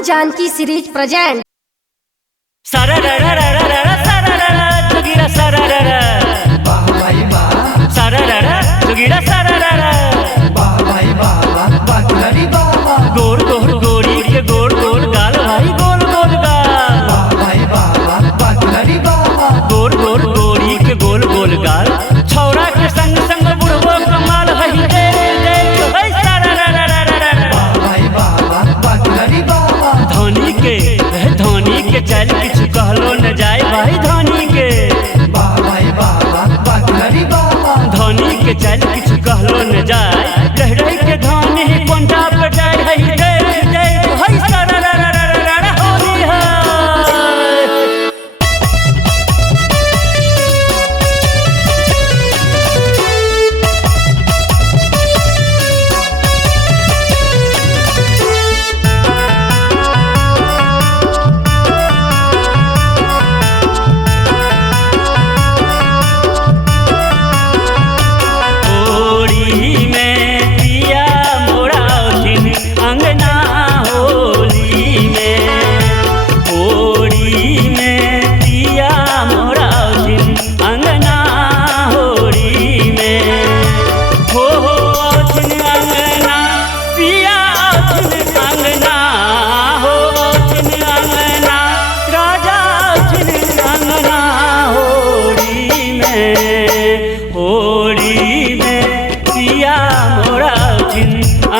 माँ Janaki series present. गोर गोर गोरी के गोर गोर गाल भाई गोल गोल गाल गोर गोर गोरी के गोल गोल गाल छौरा के संग संग बुढ़बो कमाल हई धोनी के चल किछु कहलो न जाए भाई धोनी के चल किछु कहलो न जाए रह रही के धोनी पंडा पे जाए हई हई होली है।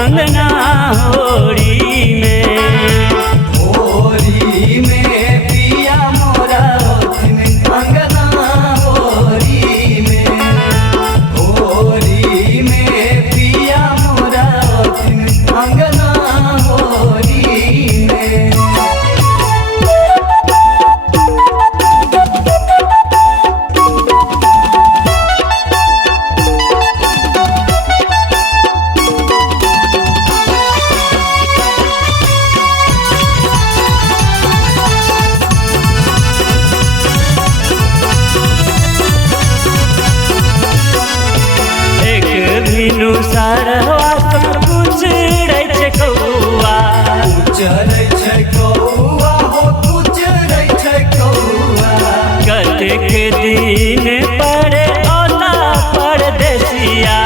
अंगना होली में पिया मोरा अंगना होली में होली में पिया मोरा अंगना होली में। मीनू सारवा सब कुछ रे छे कौआ चले छे कौआ हो कुछ रे छे कौआ कते के दिन पड़े ओता परदेसिया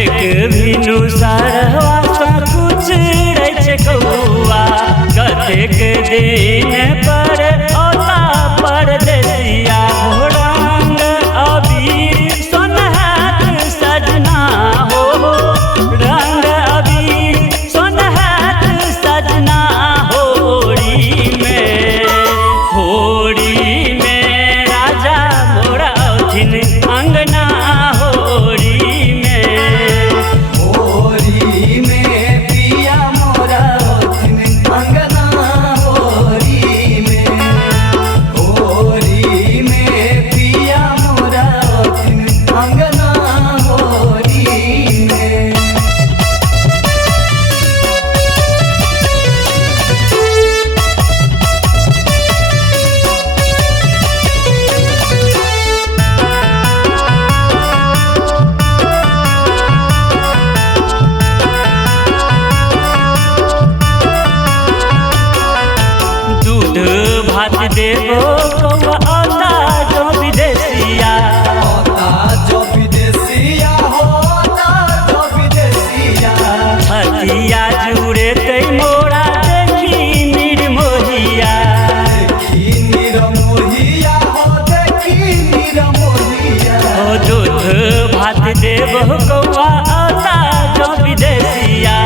एक मीनू सारवा सब कुछ रे छे कौआ कते के दिन पड़े ओता परदेसिया रंग अबीर सोनहात सजना हो रंग अबीर सोनहात सजना होली में राजा मोरा उठिन अंगना होली में पिया मोरा उठिन अंगना होली में पिया मोरा अंगना होली में। दूध भात देवो कौआ आता जो विदेशिया छतिया जुड़े तै मोरा देखी निर्मोहिया दूध भात देवो कौआ आता जो विदेशिया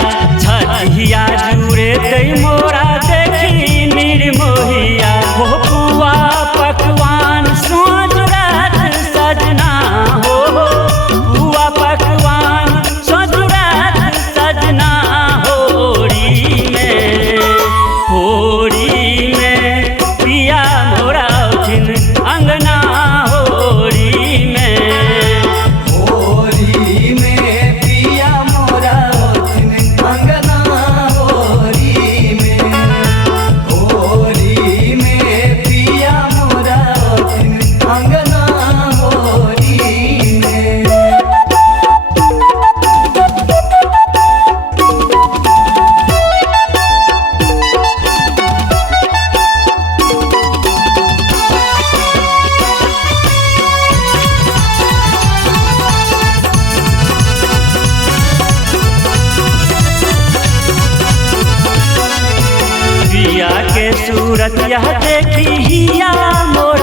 छतिया जुड़े तै मोरा देखी निर्मोहिया हो पुआ पकवान सोच रात सजना हो पुआ पकवान सोच रात सजना होली में पिया मोरा उठिन अंगना होली में सूरतिया देखी हिया मोर